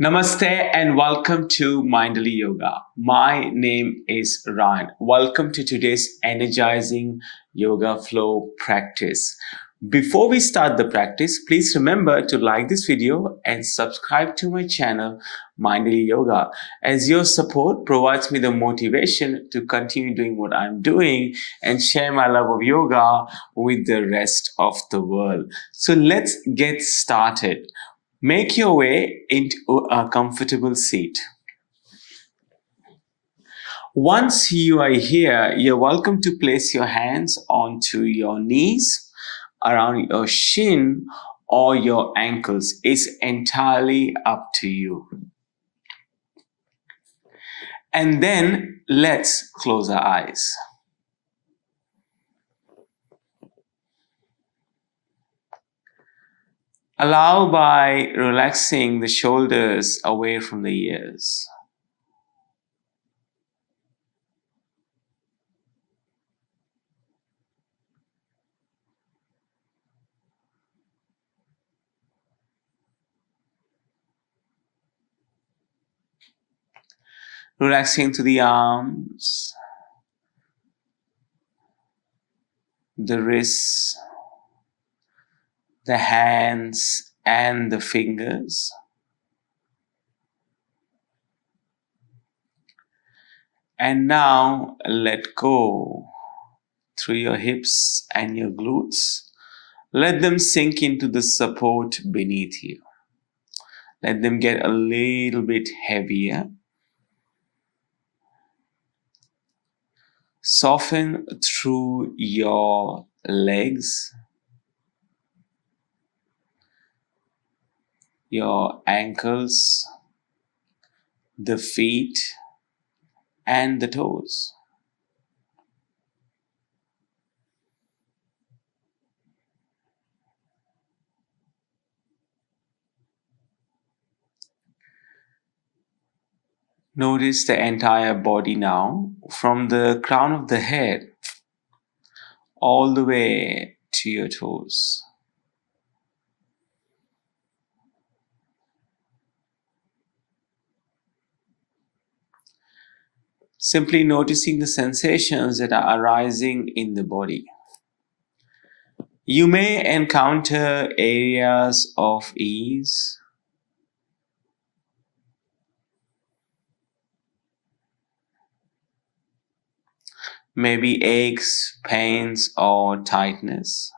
Namaste and welcome to Mindfully Yoga. My name is Ryan. Welcome to today's Energizing Yoga Flow practice. Before we start the practice, please remember to like this video and subscribe to my channel, Mindfully Yoga, as your support provides me the motivation to continue doing what I'm doing and share my love of yoga with the rest of the world. So let's get started. Make your way into a comfortable seat. Once you are here, you're welcome to place your hands onto your knees, around your shin, or your ankles. It's entirely up to you. And then let's close our eyes. Allow by relaxing the shoulders away from the ears. Relaxing to the arms, the wrists, the hands and the fingers. And now let go through your hips and your glutes. Let them sink into the support beneath you. Let them get a little bit heavier. Soften through your legs, your ankles, the feet, and the toes. Notice the entire body now, from the crown of the head all the way to your toes. Simply noticing the sensations that are arising in the body. You may encounter areas of ease, maybe aches, pains, or tightness.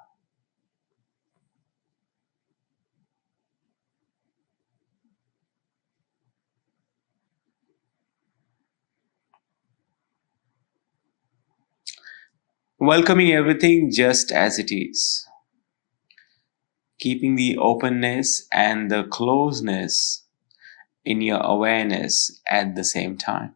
Welcoming everything just as it is. Keeping the openness and the closeness in your awareness at the same time.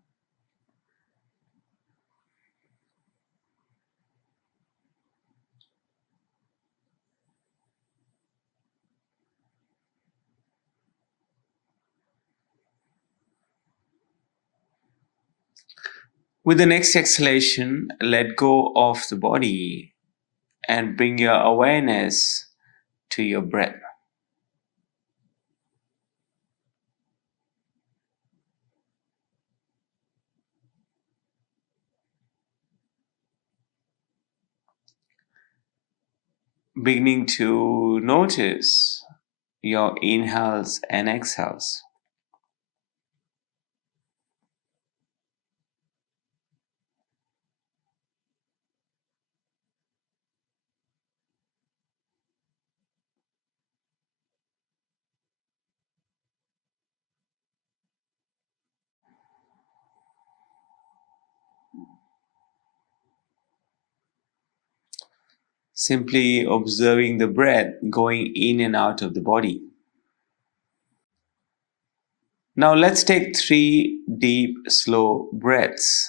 With the next exhalation, let go of the body and bring your awareness to your breath. Beginning to notice your inhales and exhales. Simply observing the breath going in and out of the body. Now let's take 3 deep, slow breaths.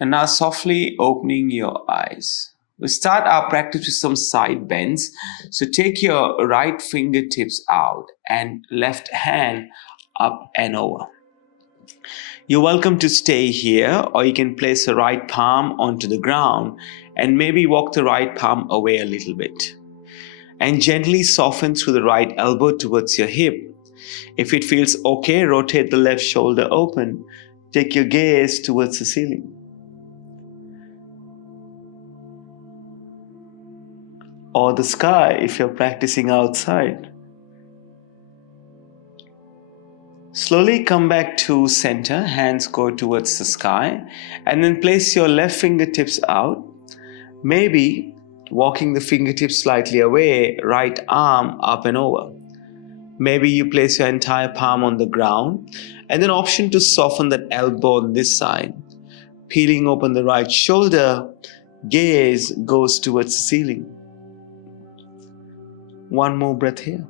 And now softly opening your eyes. We start our practice with some side bends. So take your right fingertips out and left hand up and over. You're welcome to stay here, or you can place the right palm onto the ground and maybe walk the right palm away a little bit. And gently soften through the right elbow towards your hip. If it feels okay, rotate the left shoulder open. Take your gaze towards the ceiling. Or the sky if you're practicing outside. Slowly come back to center, hands go towards the sky, and then place your left fingertips out. Maybe walking the fingertips slightly away, right arm up and over. Maybe you place your entire palm on the ground, and then option to soften that elbow on this side. Peeling open the right shoulder, gaze goes towards the ceiling. One more breath here.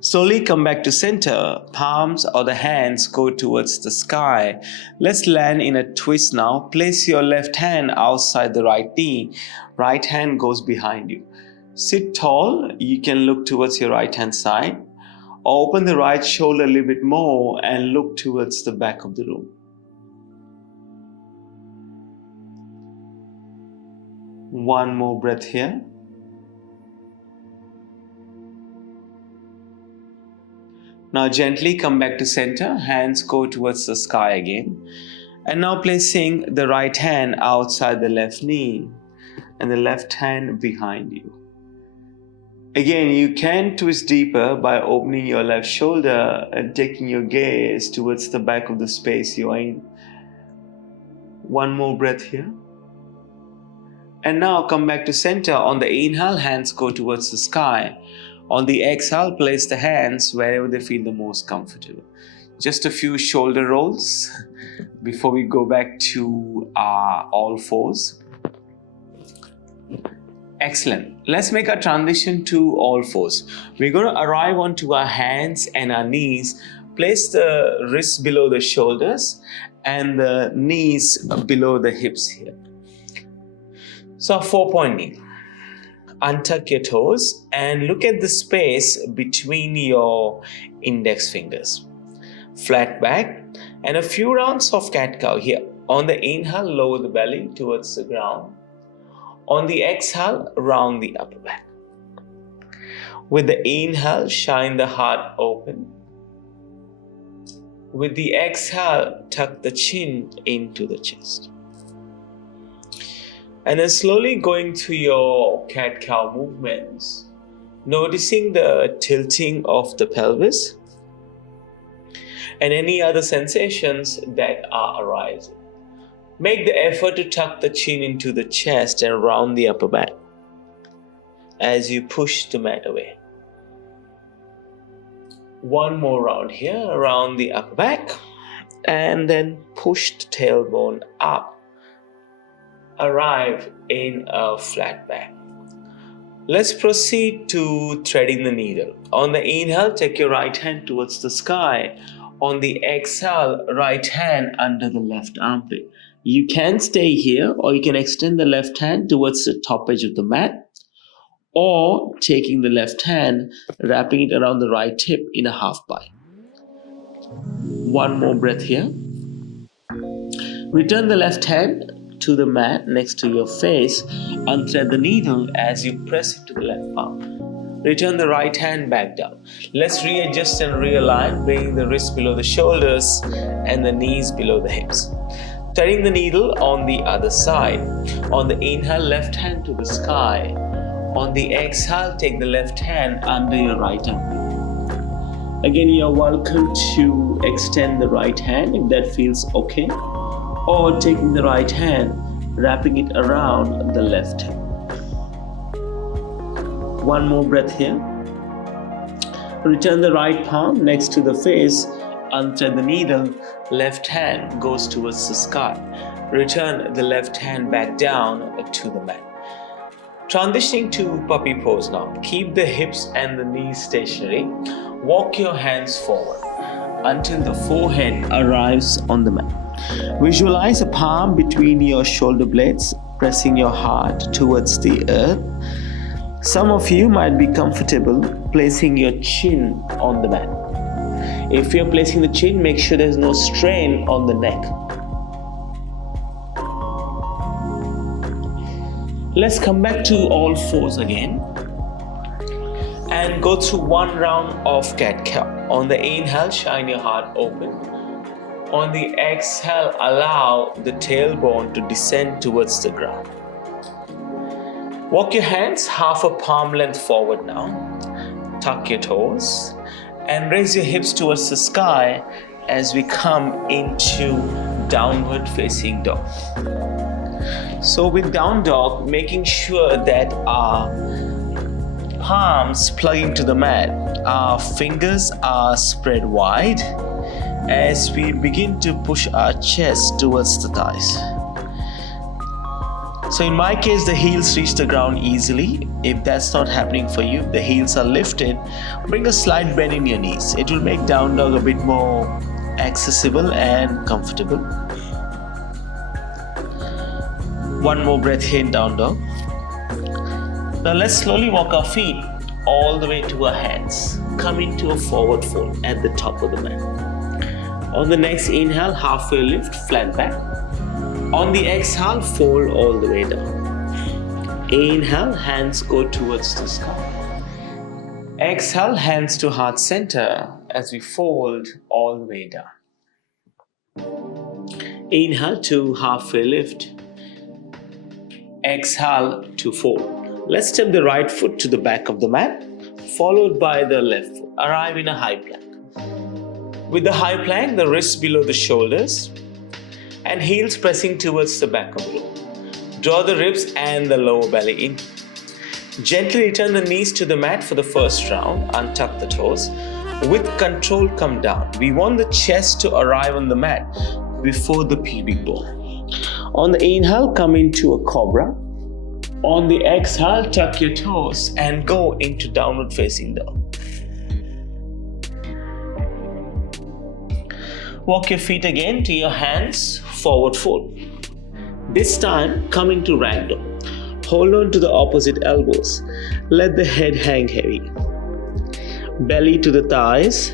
Slowly come back to center. Palms or the hands go towards the sky. Let's land in a twist now. Place your left hand outside the right knee. Right hand goes behind you. Sit tall. You can look towards your right hand side. Or open the right shoulder a little bit more and look towards the back of the room. One more breath here. Now gently come back to center, hands go towards the sky again. And now placing the right hand outside the left knee and the left hand behind you. Again, you can twist deeper by opening your left shoulder and taking your gaze towards the back of the space you are in. One more breath here. And now come back to center. On the inhale, hands go towards the sky. On the exhale, place the hands wherever they feel the most comfortable. Just a few shoulder rolls before we go back to all fours. Excellent. Let's make a transition to all fours. We're going to arrive onto our hands and our knees. Place the wrists below the shoulders and the knees below the hips here. So 4-point knee. Untuck your toes and look at the space between your index fingers. Flat back and a few rounds of cat-cow here. On the inhale, lower the belly towards the ground. On the exhale, round the upper back. With the inhale, shine the heart open. With the exhale, tuck the chin into the chest. And then slowly going through your cat-cow movements, noticing the tilting of the pelvis and any other sensations that are arising. Make the effort to tuck the chin into the chest and round the upper back as you push the mat away. One more round here, around the upper back, and then push the tailbone up. Arrive in a flat back. Let's proceed to threading the needle. On the inhale, take your right hand towards the sky. On the exhale, right hand under the left armpit. You can stay here, or you can extend the left hand towards the top edge of the mat, or taking the left hand, wrapping it around the right hip in a half pie. One more breath here. Return the left hand to the mat next to your face. Unthread the needle as you press it to the left palm. Return the right hand back down. Let's readjust and realign, bringing the wrists below the shoulders and the knees below the hips. Turning the needle on the other side. On the inhale, left hand to the sky. On the exhale, take the left hand under your right arm. Again, you are welcome to extend the right hand if that feels okay, or taking the right hand, wrapping it around the left hip. One more breath here. Return the right palm next to the face. Unthread the needle. Left hand goes towards the sky. Return the left hand back down to the mat. Transitioning to puppy pose now. Keep the hips and the knees stationary. Walk your hands forward until the forehead arrives on the mat. Visualize a palm between your shoulder blades. pressing your heart towards the earth. Some of you might be comfortable placing your chin on the mat. If you're placing the chin, make sure there's no strain on the neck. Let's come back to all fours again and go through one round of cat-cow. On the inhale, shine your heart open. On the exhale, allow the tailbone to descend towards the ground. Walk your hands half a palm length forward now. Tuck your toes and raise your hips towards the sky as we come into downward facing dog. So with down dog, making sure that our palms plug into the mat, our fingers are spread wide as we begin to push our chest towards the thighs. So in my case, the heels reach the ground easily. If that's not happening for you, the heels are lifted, bring a slight bend in your knees. It will make down dog a bit more accessible and comfortable. One more breath here in down dog. Now let's slowly walk our feet all the way to our hands. Come into a forward fold at the top of the mat. On the next inhale, halfway lift, flat back. On the exhale, fold all the way down. Inhale, hands go towards the sky. Exhale, hands to heart center as we fold all the way down. Inhale to halfway lift. Exhale to fold. Let's step the right foot to the back of the mat, followed by the left foot. Arrive in a high plank. With the high plank, the wrists below the shoulders and heels pressing towards the back of the room. Draw the ribs and the lower belly in. Gently return the knees to the mat for the first round. Untuck the toes. With control, come down. We want the chest to arrive on the mat before the pubic bone. On the inhale, come into a cobra. On the exhale, tuck your toes and go into downward facing dog. Walk your feet again to your hands, forward fold. This time, come into ragdoll. Hold on to the opposite elbows. Let the head hang heavy. Belly to the thighs.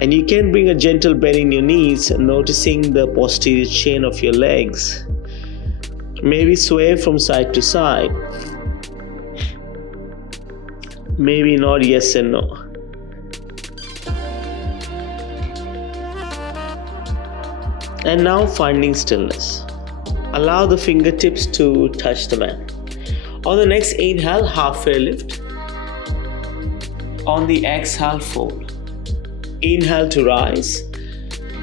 And you can bring a gentle bend in your knees, noticing the posterior chain of your legs. Maybe sway from side to side. Maybe nod yes and no. And now finding stillness. Allow the fingertips to touch the mat. On the next inhale, halfway lift. On the exhale, fold. Inhale to rise.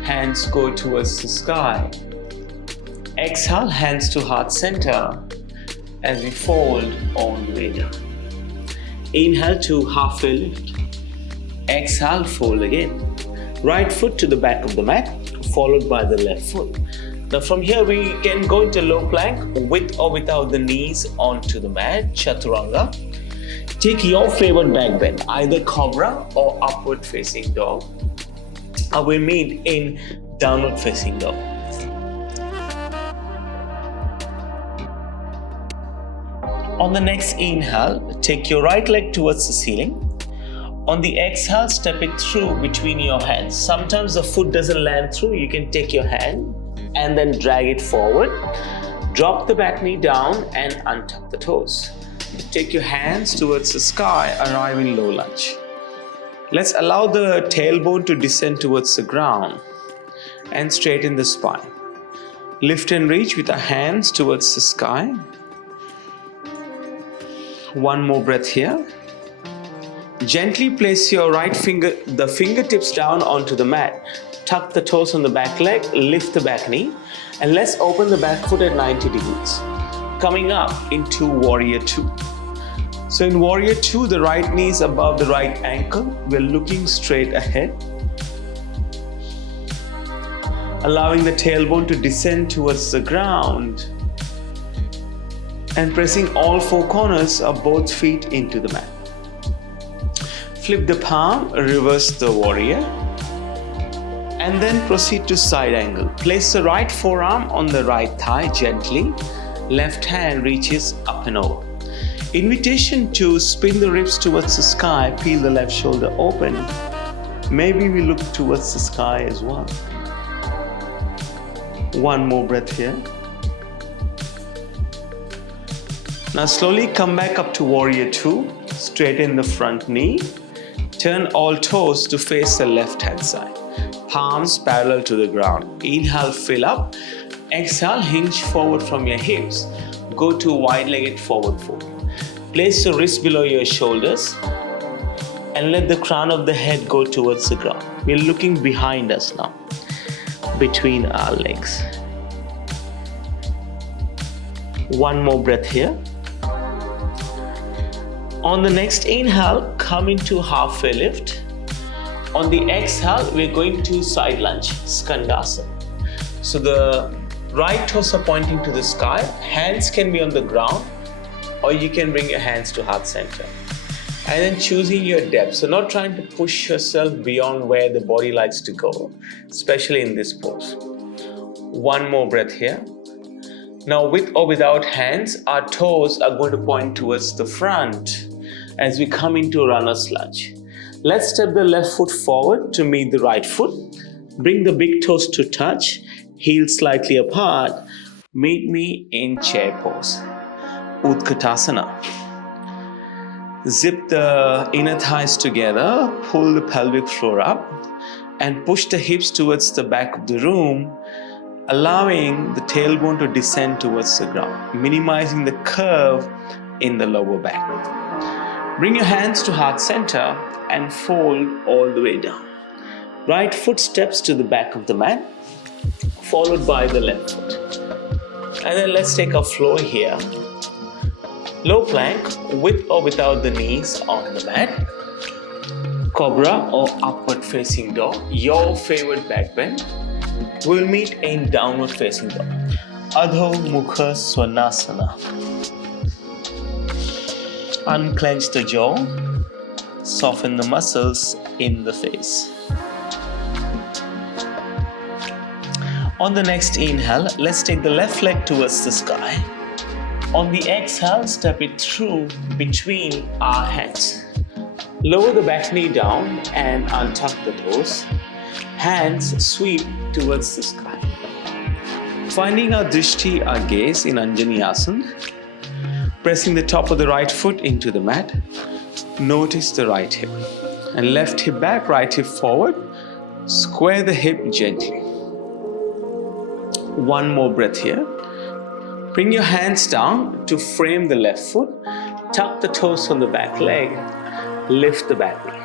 Hands go towards the sky. Exhale, hands to heart center as we fold all the way down. Inhale to halfway lift. Exhale, fold again. Right foot to the back of the mat, followed by the left foot. Now from here we can go into low plank with or without the knees onto the mat, chaturanga. Take your favorite back bend, either cobra or upward facing dog. We meet in downward facing dog. On the next inhale, take your right leg towards the ceiling. On the exhale, step it through between your hands. Sometimes the foot doesn't land through. You can take your hand and then drag it forward. Drop the back knee down and untuck the toes. Take your hands towards the sky, arrive in low lunge. Let's allow the tailbone to descend towards the ground and straighten the spine. Lift and reach with our hands towards the sky. One more breath here. Gently place your the fingertips down onto the mat. Tuck the toes on the back leg, lift the back knee, and let's open the back foot at 90 degrees. Coming up into Warrior 2. So in Warrior 2, the right knee is above the right ankle. We're looking straight ahead. Allowing the tailbone to descend towards the ground. And pressing all four corners of both feet into the mat. Flip the palm, reverse the warrior, and then proceed to side angle. Place the right forearm on the right thigh gently Left hand reaches up and over. Invitation to spin the ribs towards the sky, peel the left shoulder open. Maybe we look towards the sky as well. One more breath here. Now slowly come back up to warrior two. Straighten the front knee. Turn all toes to face the left hand side. Palms parallel to the ground. Inhale, fill up. Exhale, hinge forward from your hips. Go to wide-legged forward fold. Place the wrist below your shoulders and let the crown of the head go towards the ground. We're looking behind us now, between our legs. One more breath here. On the next inhale, come into halfway lift. On the exhale, we're going to side lunge, Skandasana. So the right toes are pointing to the sky. Hands can be on the ground, or you can bring your hands to heart center. And then choosing your depth. So not trying to push yourself beyond where the body likes to go, especially in this pose. One more breath here. Now with or without hands, our toes are going to point towards the front as we come into runner's lunge. Let's step the left foot forward to meet the right foot. Bring the big toes to touch, heels slightly apart. Meet me in chair pose. Utkatasana. Zip the inner thighs together, pull the pelvic floor up, and push the hips towards the back of the room, allowing the tailbone to descend towards the ground, minimizing the curve in the lower back. Bring your hands to heart center and fold all the way down. Right foot steps to the back of the mat, followed by the left foot. And then let's take a flow here. Low plank, with or without the knees on the mat. Cobra or upward facing dog, your favorite back bend. We'll meet in downward facing dog. Adho Mukha Svanasana. Unclench the jaw, soften the muscles in the face. On the next inhale, let's take the left leg towards the sky. On the exhale, step it through between our hands. Lower the back knee down and untuck the toes. Hands sweep towards the sky. Finding our drishti, our gaze in Anjani Asana. Pressing the top of the right foot into the mat. Notice the right hip. And left hip back, right hip forward. Square the hip gently. One more breath here. Bring your hands down to frame the left foot. Tuck the toes on the back leg. Lift the back knee.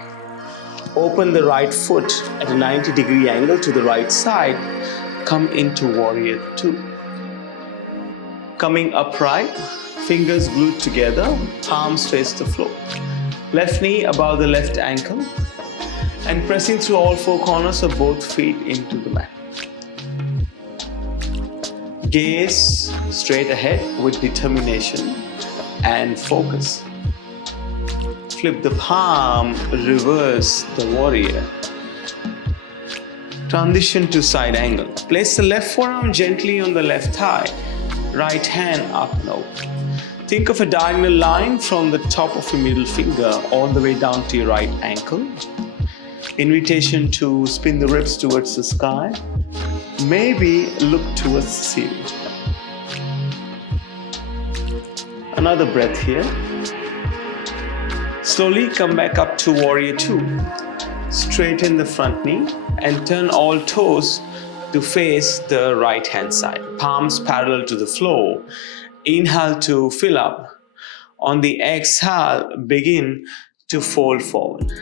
Open the right foot at a 90-degree angle to the right side. Come into warrior two. Coming upright, fingers glued together, palms face the floor. Left knee above the left ankle. And pressing through all four corners of both feet into the mat. Gaze straight ahead with determination and focus. Flip the palm, reverse the warrior. Transition to side angle. Place the left forearm gently on the left thigh. Right hand up and over. Think of a diagonal line from the top of your middle finger all the way down to your right ankle. Invitation to spin the ribs towards the sky. Maybe look towards the ceiling. Another breath here. Slowly come back up to warrior two. Straighten the front knee and turn all toes to face the right hand side. Palms parallel to the floor. Inhale to fill up. On the exhale, begin to fold forward.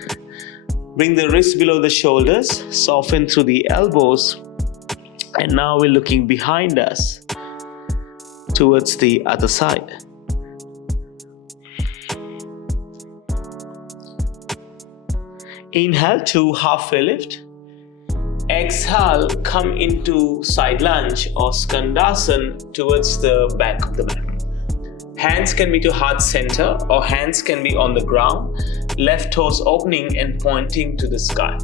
Bring the wrists below the shoulders. Soften through the elbows. And now we're looking behind us towards the other side. Inhale to halfway lift. Exhale, come into side lunge or Skandasana towards the back of the mat. Hands can be to heart center or hands can be on the ground. Left toes opening and pointing to the sky.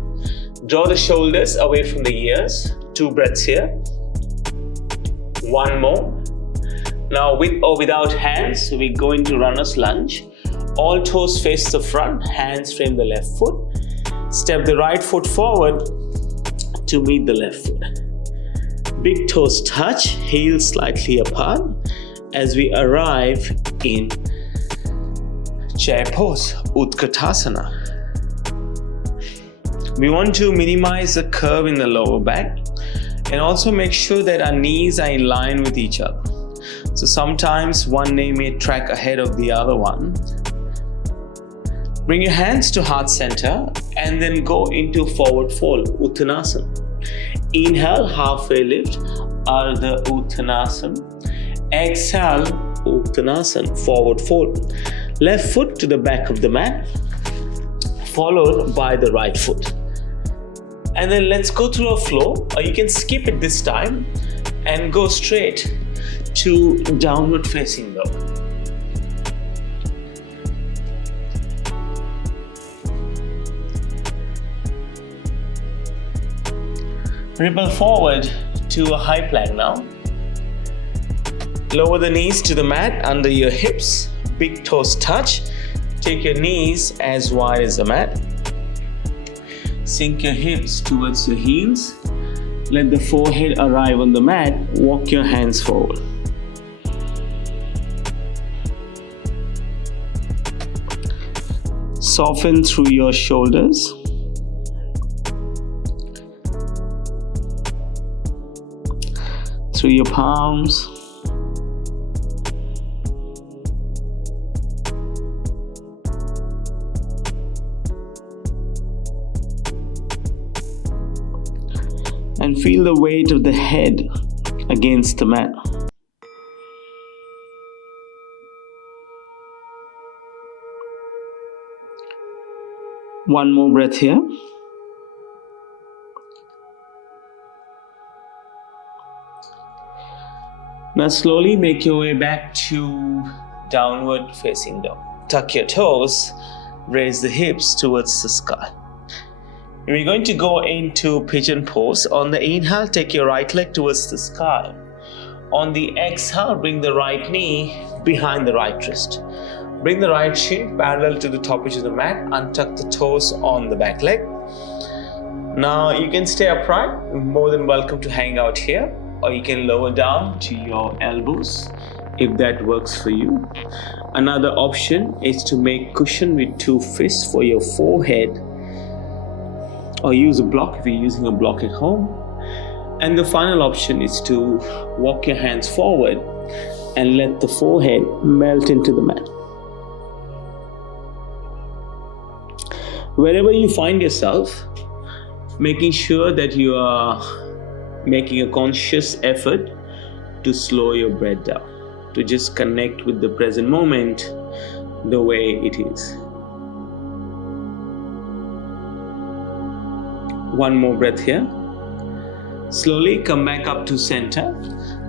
Draw the shoulders away from the ears. 2 breaths here. One more. Now with or without hands, we're going to runner's lunge. All toes face the front, hands frame the left foot. Step the right foot forward to meet the left foot. Big toes touch, heels slightly apart as we arrive in chair pose, Utkatasana. We want to minimize the curve in the lower back and also make sure that our knees are in line with each other. So sometimes one knee may track ahead of the other one. Bring your hands to heart center and then go into forward fold, Uttanasana. Inhale, halfway lift, Ardha Uttanasana. Exhale, Uttanasana, forward fold. Left foot to the back of the mat, followed by the right foot. And then let's go through a flow, or you can skip it this time and go straight to downward facing dog. Ripple forward to a high plank now. Lower the knees to the mat under your hips. Big toes touch. Take your knees as wide as the mat. Sink your hips towards your heels. Let the forehead arrive on the mat. Walk your hands forward. Soften through your shoulders. Through your palms. And feel the weight of the head against the mat. One more breath here. Now slowly make your way back to downward facing dog. Tuck your toes, raise the hips towards the sky. And we're going to go into pigeon pose. On the inhale, take your right leg towards the sky. On the exhale, bring the right knee behind the right wrist. Bring the right shin parallel to the top edge of the mat. Untuck the toes on the back leg. Now you can stay upright. You're more than welcome to hang out here, or you can lower down to your elbows if that works for you. Another option is to make cushion with two fists for your forehead, or use a block if you're using a block at home. And the final option is to walk your hands forward and let the forehead melt into the mat. Wherever you find yourself, making sure that you are making a conscious effort to slow your breath down, to just connect with the present moment the way it is. One more breath here. Slowly come back up to center.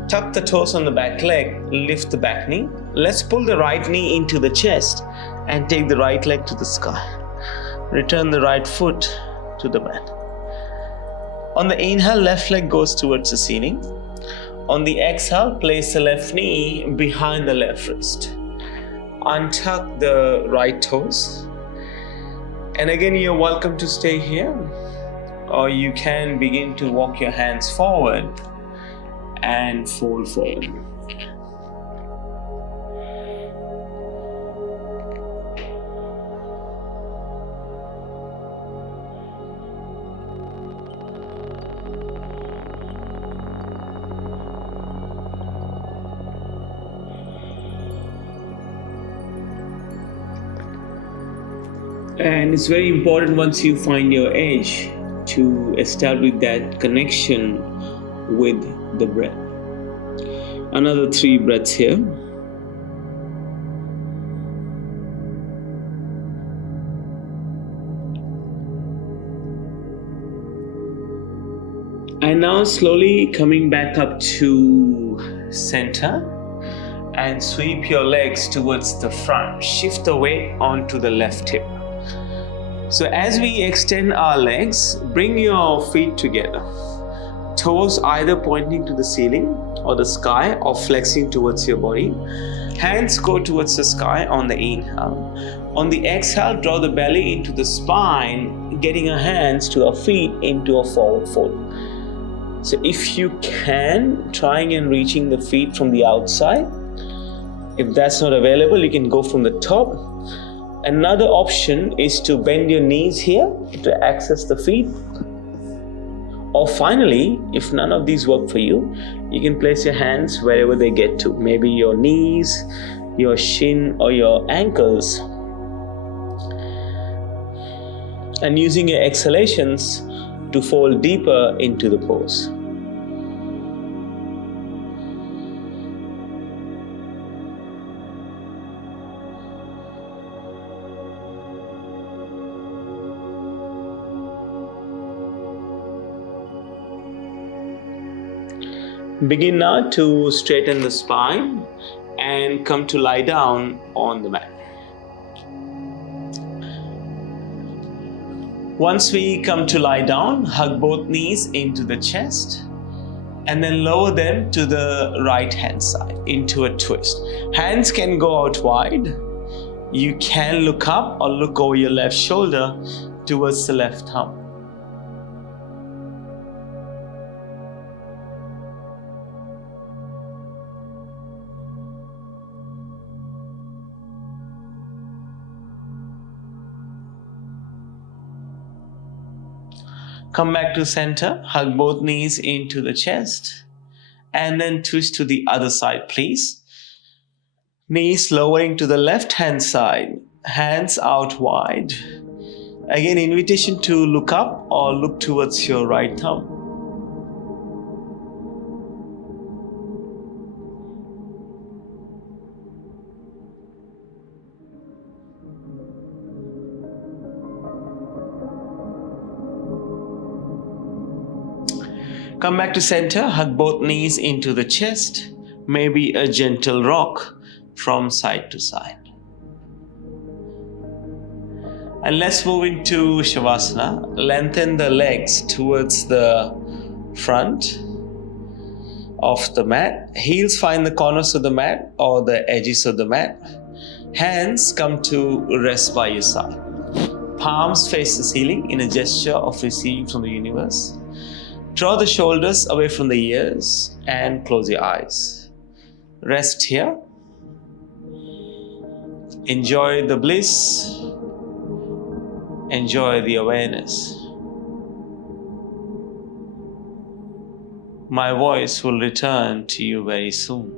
Tuck the toes on the back leg, lift the back knee. Let's pull the right knee into the chest and take the right leg to the sky. Return the right foot to the mat. On the inhale, left leg goes towards the ceiling. On the exhale, place the left knee behind the left wrist. Untuck the right toes. And again, you're welcome to stay here, or you can begin to walk your hands forward and fold forward. And it's very important, once you find your edge, to establish that connection with the breath. Another 3 breaths here. And now slowly coming back up to center and sweep your legs towards the front. Shift the weight onto the left hip. So as we extend our legs, bring your feet together. Toes either pointing to the ceiling or the sky or flexing towards your body. Hands go towards the sky on the inhale. On the exhale, draw the belly into the spine, getting our hands to our feet into a forward fold. So if you can, trying and reaching the feet from the outside. If that's not available, you can go from the top. Another option is to bend your knees here to access the feet. Or finally, if none of these work for you, you can place your hands wherever they get to. Maybe your knees, your shin, or your ankles. And using your exhalations to fall deeper into the pose. Begin now to straighten the spine and come to lie down on the mat. Once we come to lie down, hug both knees into the chest and then lower them to the right hand side into a twist. Hands can go out wide. You can look up or look over your left shoulder towards the left thumb. Come back to center, hug both knees into the chest, and then twist to the other side, please. Knees lowering to the left hand side, hands out wide. Again, invitation to look up or look towards your right thumb. Come back to center, hug both knees into the chest, maybe a gentle rock from side to side. And let's move into Shavasana. Lengthen the legs towards the front of the mat. Heels find the corners of the mat or the edges of the mat. Hands come to rest by your side. Palms face the ceiling in a gesture of receiving from the universe. Draw the shoulders away from the ears and close your eyes. Rest here. Enjoy the bliss. Enjoy the awareness. My voice will return to you very soon.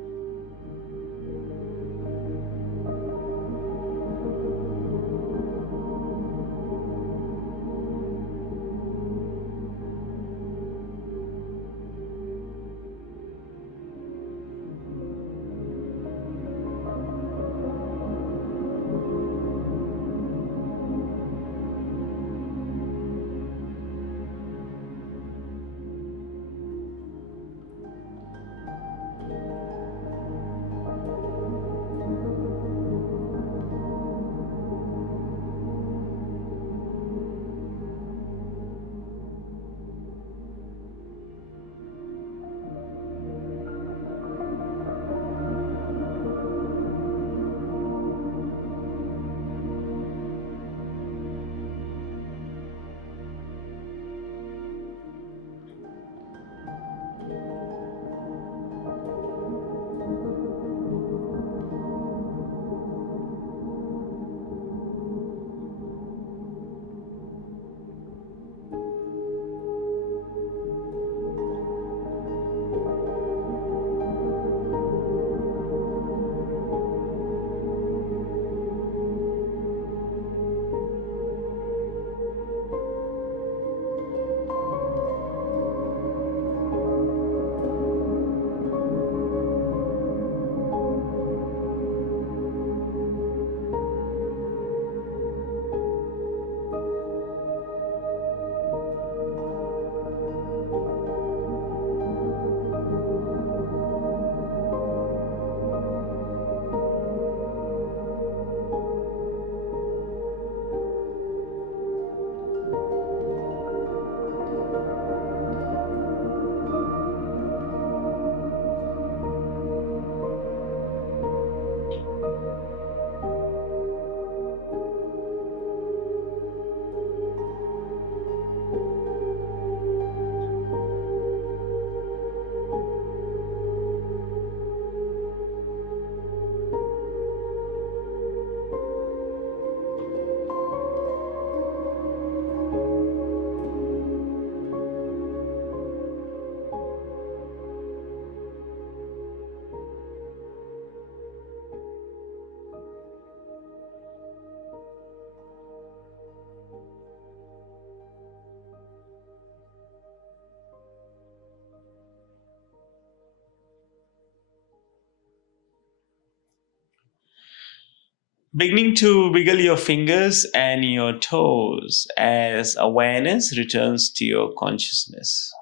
Beginning to wiggle your fingers and your toes as awareness returns to your consciousness.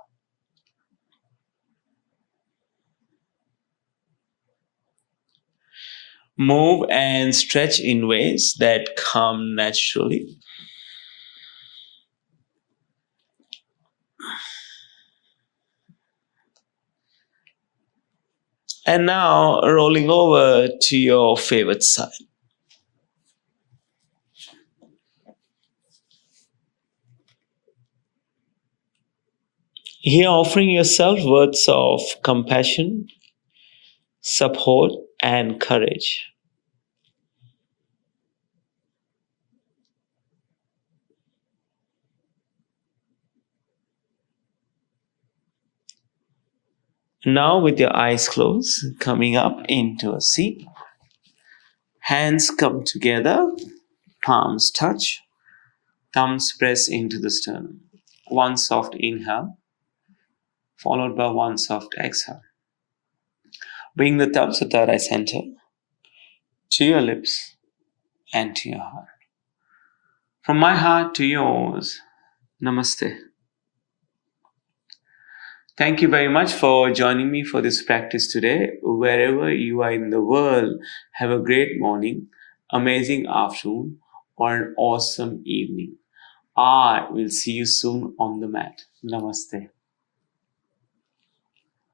Move and stretch in ways that come naturally. And now rolling over to your favorite side. Here, offering yourself words of compassion, support, and courage. Now, with your eyes closed, coming up into a seat, hands come together, palms touch, thumbs press into the sternum. One soft inhale, followed by one soft exhale. Bring the thumbs of third eye center to your lips and to your heart. From my heart to yours, Namaste. Thank you very much for joining me for this practice today. Wherever you are in the world, have a great morning, amazing afternoon, or an awesome evening. I will see you soon on the mat. Namaste.